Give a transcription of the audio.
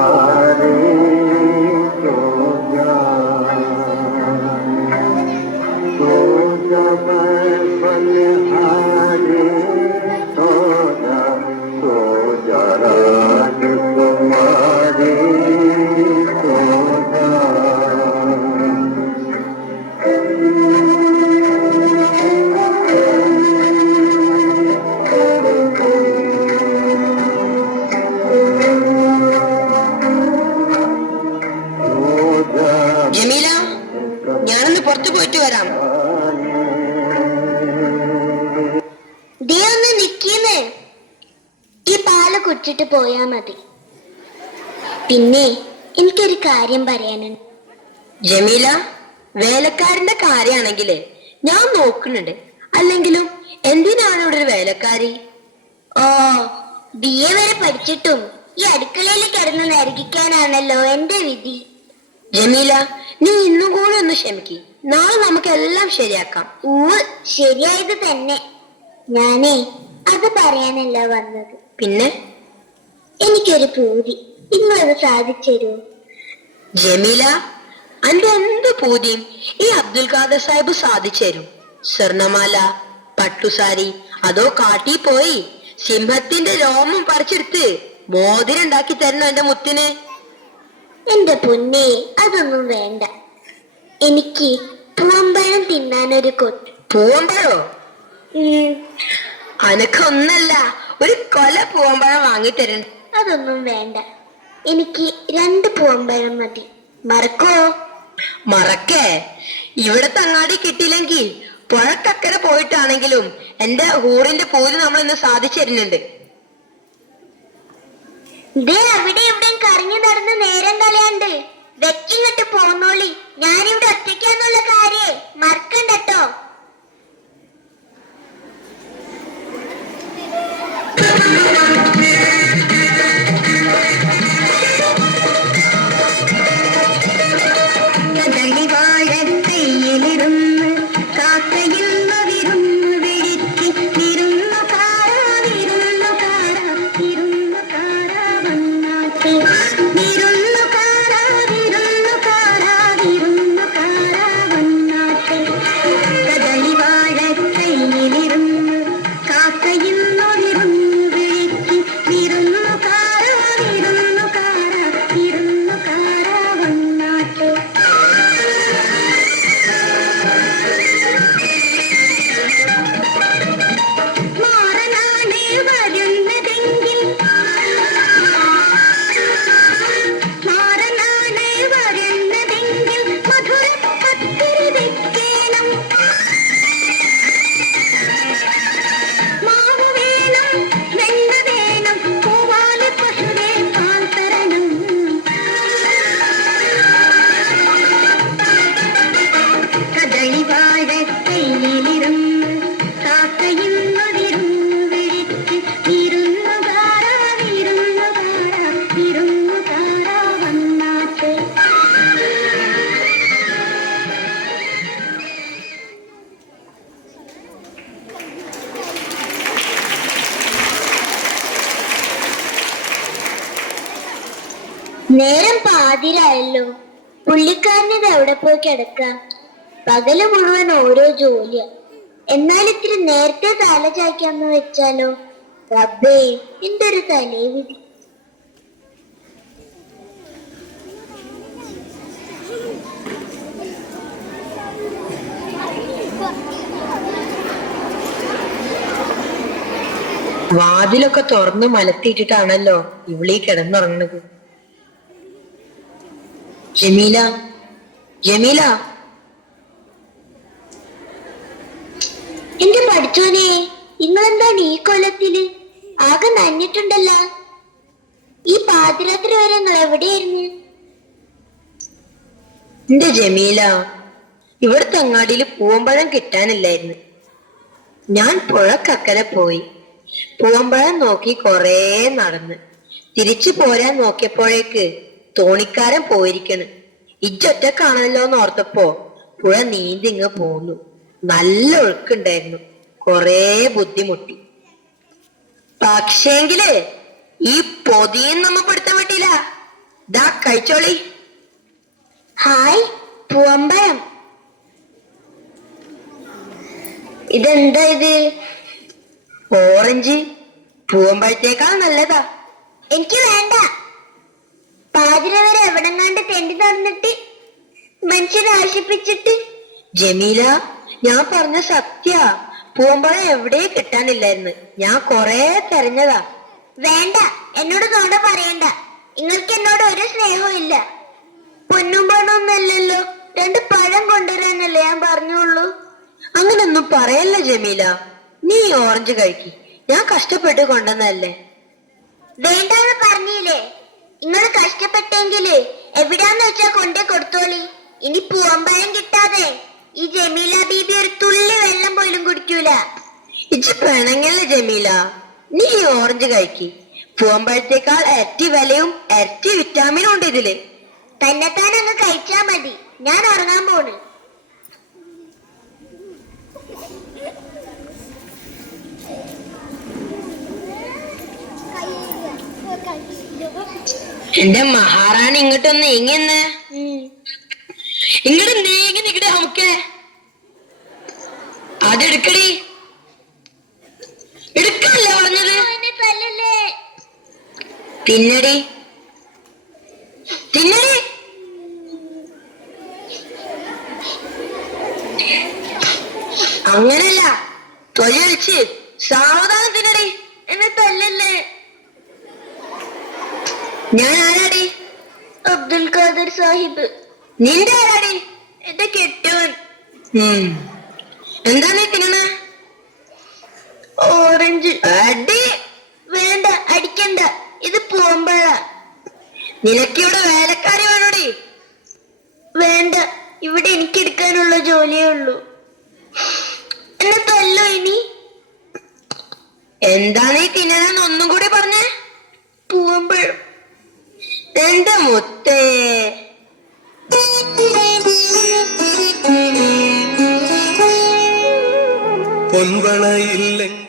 Oh. ഈ പാൽ കുടിച്ചിട്ട് പോയാ മതി. പിന്നെ എനിക്കൊരു കാര്യം പറയാനുണ്ട്. ജമീല വേലക്കാരന്റെ കാര്യാണെങ്കിലേ ഞാൻ നോക്കുന്നുണ്ട്. അല്ലെങ്കിലും എന്തിനാണ് ഇവിടെ ഒരു വേലക്കാരി? ഓ ബി എ വരെ പഠിച്ചിട്ടും ഈ അടുക്കളയിൽ കിടന്ന് നരകിക്കാനാണല്ലോ എന്റെ വിധി. ജമീല നീ ഇന്നും കൂടെ ഒന്ന് ക്ഷമിക്ക്. നാളെ നമുക്ക് എല്ലാം ശരിയാക്കാം. ഊ ശരിയായത് തന്നെ. ഞാനേ അത് പറയാനല്ല വന്നത്. പിന്നെ എനിക്കൊരു പൂതി നിങ്ങളത് സാധിച്ചു തരുമോ ജമീല അന്റെ എന്ത് പൂതിയും ഈ അബ്ദുൽ ഖാദർ സാഹിബ് സാധിച്ചു തരും സ്വർണമാല പട്ടുസാരി അതോ കാട്ടി പോയി സിംഹത്തിന്റെ രോമം പറിച്ചെടുത്ത് മോതിരം ഉണ്ടാക്കി തരണോ എന്റെ മുത്തിന്? എന്റെ പൊന്നെ അതൊന്നും വേണ്ട. എനിക്ക് പൂമ്പഴം തിന്നാനൊരു കൊത്ത് പൂവമ്പഴോ? അനക്കൊന്നല്ല ഒരു കൊല പൂവമ്പഴം വാങ്ങിത്തരണ്ട അതൊന്നും വേണ്ട. എനിക്ക് രണ്ട് പൂവമ്പഴം മതി. മറക്കോ? മറക്കേ. ഇവിടെ തങ്ങാടി കിട്ടിയില്ലെങ്കിൽ പുഴക്കക്കര പോയിട്ടാണെങ്കിലും എന്റെ ഊറിന്റെ പൂര് നമ്മൾ ഇന്ന് സാധിച്ചു തരുന്നുണ്ട്. ദേ അവിടെ ഇവിടെ കറങ്ങി നടന്ന് നേരം കളയാണ്ട്. വെച്ചിങ്ങോട്ട് പോന്നോളി. ഞാനിവിടെ ഒറ്റയ്ക്കാന്നുള്ള കാര്യേ. നേരം പാതിരായല്ലോ പുള്ളിക്കാരനത് എവിടെ പോയി കിടക്കാം? പകൽ മുഴുവൻ ഓരോ ജോലിയ. എന്നാൽ ഇത്തിരി നേരത്തെ തല ചായ്ക്കാന്ന് വെച്ചാലോ? റബ്ബേ എന്റെ ഒരു തലേ വിധി വാതിലൊക്കെ തുറന്ന് മലത്തിയിട്ടിട്ടാണല്ലോ ഇവിളീ കിടന്നുറങ്ങുന്നത് ജമീല ജമീല. എന്റെ പഠിച്ചോനെ നിങ്ങളെന്താണ് ഈ കൊലത്തിൽ ആകെ നനഞ്ഞിട്ടുണ്ടല്ല ഈ പാതിരാത്രി വരെ നിങ്ങൾ എവിടെയായിരുന്നു? എന്റെ ജമീല ഇവിടുത്തെ അങ്ങാടിയിൽ പൂവമ്പഴം കിട്ടാനില്ലായിരുന്നു. ഞാൻ പുഴക്കക്കരെ പോയി. പൂവമ്പഴം നോക്കി കൊറേ നടന്ന്. തിരിച്ചു പോരാൻ നോക്കിയപ്പോഴേക്ക് തോണിക്കാരൻ പോയിരിക്കണ്. ഇജ്ജൊറ്റക്കാണല്ലോ എന്ന് ഓർത്തപ്പോ പുഴ നീന്തിങ്ങ് പോന്നു. നല്ല ഒഴുക്കുണ്ടായിരുന്നു. കൊറേ ബുദ്ധിമുട്ടി. പക്ഷേങ്കിൽ ഈ പൊതിയും നമ്മ പിടുത്തം പറ്റില്ല കഴിച്ചോളി. ഹായ് പൂവമ്പഴം. ഇതെന്താ ഇത്? ഓറഞ്ച്. പൂവമ്പഴത്തേക്കാൾ നല്ലതാ. എനിക്ക് വേണ്ട. പാതിര വരെ എവിടെങ്ങാണ്ട് തെണ്ടി നടന്നിട്ട് മനുഷ്യനെ ആശിപ്പിച്ചിട്ട് ജമീല ഞാൻ പറഞ്ഞ സത്യ പൂമ്പഴം എവിടെ കിട്ടാനില്ലായിരുന്നു. ഞാൻ കൊറേ തെരഞ്ഞതാ. വേണ്ട എന്നോട് നോട പറയണ്ട. നിങ്ങൾക്ക് എന്നോട് ഒരു സ്നേഹവും ഇല്ല. പൊന്നും പണമൊന്നല്ലല്ലോ രണ്ട് പഴം കൊണ്ടുവരാനല്ലേ ഞാൻ പറഞ്ഞുള്ളൂ. അങ്ങനൊന്നും പറയല്ല ജമീല. നീ ഓറഞ്ച് കഴിക്കി. ഞാൻ കഷ്ടപ്പെട്ട് കൊണ്ടുവന്നല്ലേ വേണ്ടെന്ന് പറഞ്ഞില്ലേ? നിങ്ങൾ കഷ്ടപ്പെട്ടെങ്കിൽ എവിടാന്ന് വെച്ചാ കൊണ്ടേ കൊടുത്തോളി. ഇനി പൂവമ്പഴം കിട്ടാതെ ഈ ജമീല ബീബി ഒരു തുള്ളി വെള്ളം പോലും കുടിക്കൂല. ഇജ്ജ് പിണങ്ങല്ല ജമീല. നീ ഈ ഓറഞ്ച് കഴിക്കി. പൂവമ്പഴത്തേക്കാൾ ഇരട്ടി വിലയും ഇരട്ടി വിറ്റാമിനും ഉണ്ട് ഇതിൽ. തന്നെത്താനൊന്ന് കഴിച്ചാ മതി. ഞാൻ ഉറങ്ങാൻ പോണ്. എന്റെ മഹാറാണി ഇങ്ങോട്ടൊന്ന് എങ്ങനെ. ഇങ്ങോട്ട് നീങ്ങി നിക്കടെ നമുക്ക്. അതെടുക്കടി എടുക്കല്ലേ പറഞ്ഞത് തിന്നടി. തിന്നടി. അങ്ങനല്ല. തൊലി വെച്ച് സാവധാനം തിന്നടി. എന്നെ തല്ലല്ലേ. ഞാൻ ആരാടി? അബ്ദുൽ ഖാദർ സാഹിബ്. നിന്റെ ആരാടി? എന്റെ കെട്ടവൻ. എന്താ നീ തിന്നണേ ഓറഞ്ച്. അടി. വേണ്ട അടിക്കണ്ട. ഇത് പൂമ്പഴ. നിനക്കിവിടെ വേലക്കാരി വേണോടി? വേണ്ട. ഇവിടെ എനിക്ക് എടുക്കാനുള്ള ജോലിയേ ഉള്ളൂ. എന്നെ തല്ലോ ഇനി. എന്താ നീ തിന്നണെന്ന് ഒന്നും കൂടി പറഞ്ഞേ? പൂവമ്പഴം. ரெண்டு முத்து. பொன்வளையில்